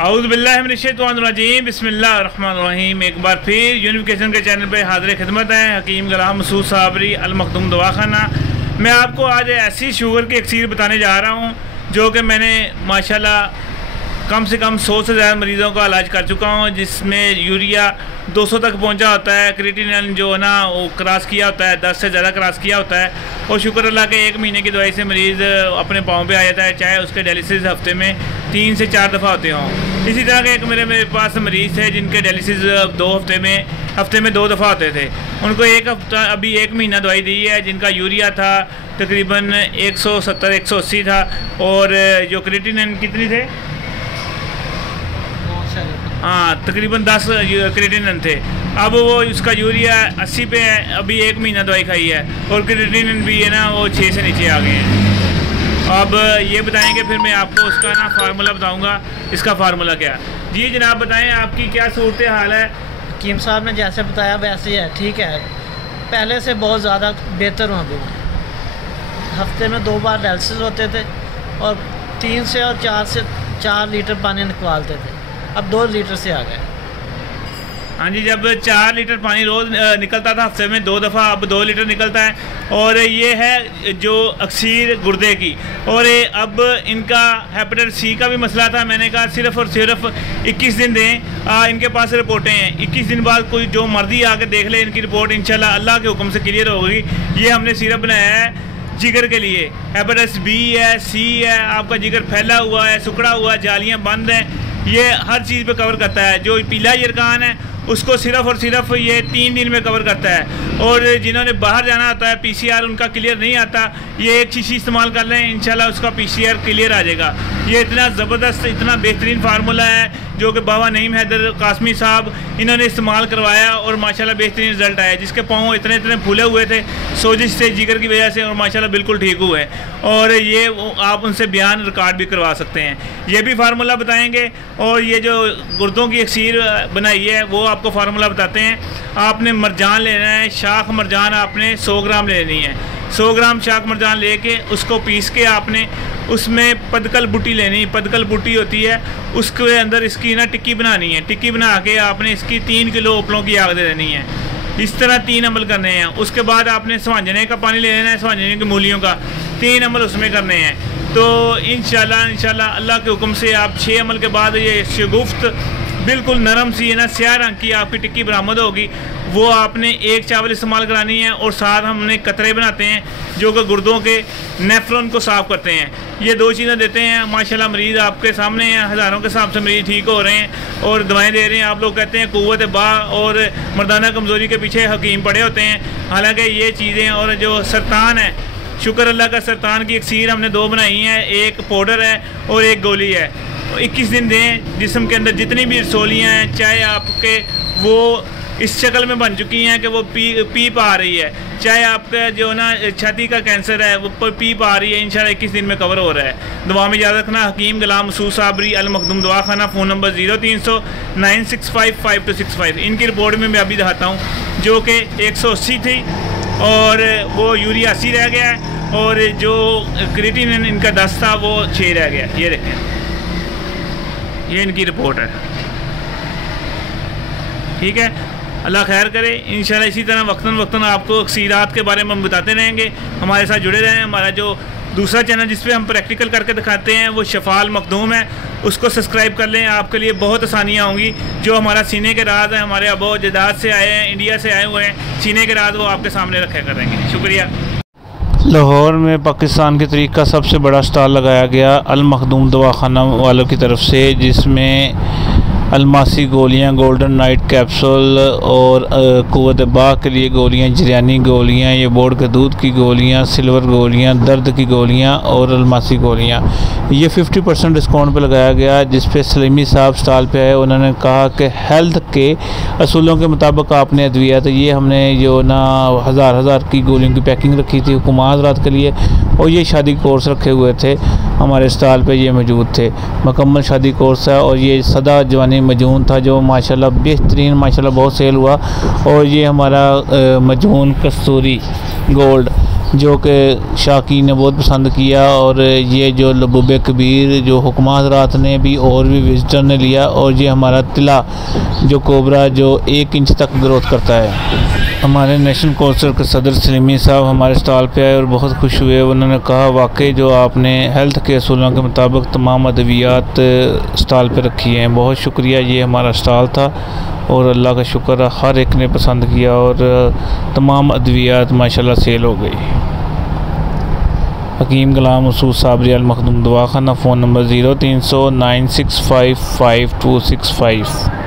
औज़ुबिल्लाहिमिनश्शैतानिर्रजीम बिस्मिल्लाहिर्रहमानिर्रहीम। एक बार फिर यूनिफिकेशन के चैनल पे हाज़िर खिदमत है हकीम गुलाम मसूद साबरी अल मखदूम दवाखाना। मैं आपको आज ऐसी शुगर की अक्सीर बताने जा रहा हूँ जो कि मैंने माशाल्लाह कम से कम 100 से ज़्यादा मरीज़ों का इलाज कर चुका हूँ, जिसमें यूरिया 200 तक पहुँचा होता है, क्रिएटिनिन जो है ना वो क्रॉस किया होता है, 10 से ज़्यादा क्रॉस किया होता है। और शुक्र अल्लाह के 1 महीने की दवाई से मरीज़ अपने पाँव पे आ जाता है, चाहे उसके डायलिसिस हफ्ते में 3 से 4 दफ़ा होते हों। इसी तरह के एक मेरे पास मरीज़ थे जिनके डायलिसिस हफ्ते में 2 दफ़ा होते थे। उनको एक हफ्ता अभी 1 महीना दवाई दी है, जिनका यूरिया था तकरीबन 170-180 था, और जो क्रिएटिनिन कितनी थे, हाँ तकरीबन 10 क्रिएटिनिन थे। अब वो उसका यूरिया 80 पे है, अभी 1 महीना दवाई खाई है, और क्रिएटिनिन भी है ना वो 6 से नीचे आ गए हैं। अब ये बताएंगे, फिर मैं आपको उसका ना फार्मूला बताऊंगा, इसका फार्मूला क्या। जी जनाब बताएं आपकी क्या सूरत हाल है। हकीम साहब ने जैसे बताया वैसे ही है, ठीक है, पहले से बहुत ज़्यादा बेहतर हूँ। अभी हफ्ते में 2 बार डायलिसिस होते थे और 3 से और 4 लीटर पानी निकालते थे, अब 2 लीटर से आ गए। हाँ जी, जब 4 लीटर पानी रोज़ निकलता था हफ्ते में 2 दफ़ा, अब 2 लीटर निकलता है। और ये है जो अक्सीर गुर्दे की, और अब इनका हेपेटाइटिस सी का भी मसला था। मैंने कहा सिर्फ़ और सिर्फ 21 दिन दें, इनके पास रिपोर्टें हैं, 21 दिन बाद कोई जो मर्जी आके देख ले, इनकी रिपोर्ट इंशाल्लाह अल्लाह के हुक्म से क्लियर होगी। ये हमने सिरप बनाया है जिगर के लिए, हेपेटाइटिस बी है, सी है, आपका जिगर फैला हुआ है, सुखड़ा हुआ है, जालियाँ बंद हैं, ये हर चीज़ पे कवर करता है। जो पीला यरकान है उसको सिर्फ़ और सिर्फ ये 3 दिन में कवर करता है। और जिन्होंने बाहर जाना होता है, PCR उनका क्लियर नहीं आता, ये एक शीशी इस्तेमाल कर लें, इंशाल्लाह उसका PCR क्लियर आ जाएगा। ये इतना ज़बरदस्त, इतना बेहतरीन फार्मूला है जो कि बाबा नईम हैदर कासमी साहब इन्होंने इस्तेमाल करवाया और माशाल्लाह बेहतरीन रिज़ल्ट आया। जिसके पाँव इतने फूले हुए थे सोजिश से, जिगर की वजह से, और माशाल्लाह बिल्कुल ठीक हुए। और ये आप उनसे बयान रिकॉर्ड भी करवा सकते हैं। ये भी फार्मूला बताएंगे, और ये जो गुर्दों की अक्सीर बनाई है वो आपको फार्मूला बताते हैं। आपने मरजान लेना है, शाख मरजान आपने 100 ग्राम लेनी है। 100 ग्राम शाख मरजान लेके उसको पीस के आपने उसमें पदकल बूटी लेनी, पदकल बूटी होती है, उसके अंदर इसकी ना टिक्की बनानी है। टिक्की बना के आपने इसकी 3 किलो उपलों की आग दे देनी है। इस तरह 3 अमल करने हैं। उसके बाद आपने स्वांजने का पानी ले लेना है, स्वांजने की मूलियों का 3 अमल उसमें करने हैं। तो इंशाल्लाह अल्लाह के हुक्म से आप 6 अमल के बाद ये शगुफ्त बिल्कुल नरम सी है ना, स्याह रंग की आपकी टिक्की बरामद होगी। वो आपने 1 चावल इस्तेमाल करानी है, और साथ हमने कतरे बनाते हैं जो कि गुर्दों के नेफ्रॉन को साफ़ करते हैं। ये 2 चीज़ें देते हैं। माशाल्लाह मरीज़ आपके सामने हैं, हज़ारों के हिसाब से मरीज़ ठीक हो रहे हैं और दवाएं दे रहे हैं। आप लोग कहते हैं कुव्वत बा और मर्दाना कमज़ोरी के पीछे हकीम पड़े होते हैं, हालाँकि ये चीज़ें, और जो सरतान है, शुक्र अल्लाह का, सरतान की अक्सीर हमने 2 बनाई हैं, एक पाउडर है और एक गोली है। 21 दिन दें, जिस्म के अंदर जितनी भी रसोलियाँ हैं, चाहे आपके वो इस शक्ल में बन चुकी हैं कि वो पीप आ रही है, चाहे आपका जो ना छाती का कैंसर है वो पीप आ रही है, इंशाल्लाह 21 दिन में कवर हो रहा है। दुआ में याद रखना, हकीम गुलाम मसूद साबरी अल मखदूम दवाखाना, फ़ोन नंबर 0300 965 5265। इनकी रिपोर्ट में मैं अभी दिखाता हूँ जो कि 180 थी और वो यूरिया 80 रह गया है, और जो क्रिएटिनिन इनका 10 था वो 6 रह गया। ये देखें, ये इनकी रिपोर्ट है। ठीक है, अल्लाह खैर करे। इंशाल्लाह इसी तरह वक्तन आपको अक्सीरात के बारे में हम बताते रहेंगे। हमारे साथ जुड़े रहें। हमारा जो दूसरा चैनल जिस पे हम प्रैक्टिकल करके दिखाते हैं वो शफाल मखदूम है, उसको सब्सक्राइब कर लें, आपके लिए बहुत आसानियाँ होंगी। जो हमारा सीने के राज है, हमारे अबो जदाद से आए हैं, इंडिया से आए हुए हैं, सीने के राज वो आपके सामने रखे करेंगे। शुक्रिया। लाहौर में पाकिस्तान के तरीक़ का सबसे बड़ा स्टॉल लगाया गया अल मखदूम दवाखाना वालों की तरफ से, जिसमें अलमासी गोलियां, गोल्डन नाइट कैप्सूल और कुव्वत बा के लिए गोलियां, जरियानी गोलियां, ये बोर्ड के दूध की गोलियां, सिल्वर गोलियां, दर्द की गोलियां और अलमासी गोलियां, ये 50% डिस्काउंट पे लगाया गया। जिस पे सलीमी साहब स्टॉल पे आए, उन्होंने कहा कि हेल्थ के असूलों के मुताबिक आपने अद्विया, तो ये हमने जो ना हज़ार की गोलियों की पैकिंग रखी थी हुकूमत रात के लिए, और ये शादी कोर्स रखे हुए थे हमारे स्टॉल पे, ये मौजूद थे। मुकम्मल शादी कोर्स है, और ये सदा जवानी मजून था जो माशाल्लाह बेहतरीन, माशाल्लाह बहुत सेल हुआ। और ये हमारा मजून कस्तूरी गोल्ड, जो कि शाकी ने बहुत पसंद किया। और ये जो लबूब कबीर जो हुक्मा हज़रात ने भी और भी विजिटर ने लिया। और ये हमारा तिला जो कोबरा जो 1 इंच तक ग्रोथ करता है। हमारे नेशनल काउंसिल के सदर सलीमी साहब हमारे स्टॉल पे आए और बहुत खुश हुए। उन्होंने कहा वाकई जो आपने हेल्थ के असूलों के मुताबिक तमाम अद्वियात स्टॉल पे रखी हैं, बहुत शुक्रिया। ये हमारा स्टॉल था और अल्लाह का शुक्र हर एक ने पसंद किया और तमाम अद्वियात माशाल्लाह सेल हो गई। हकीम गुलाम मसूद साबरी अल मखदूम दवाखाना, फ़ोन नंबर 0300 965 5265।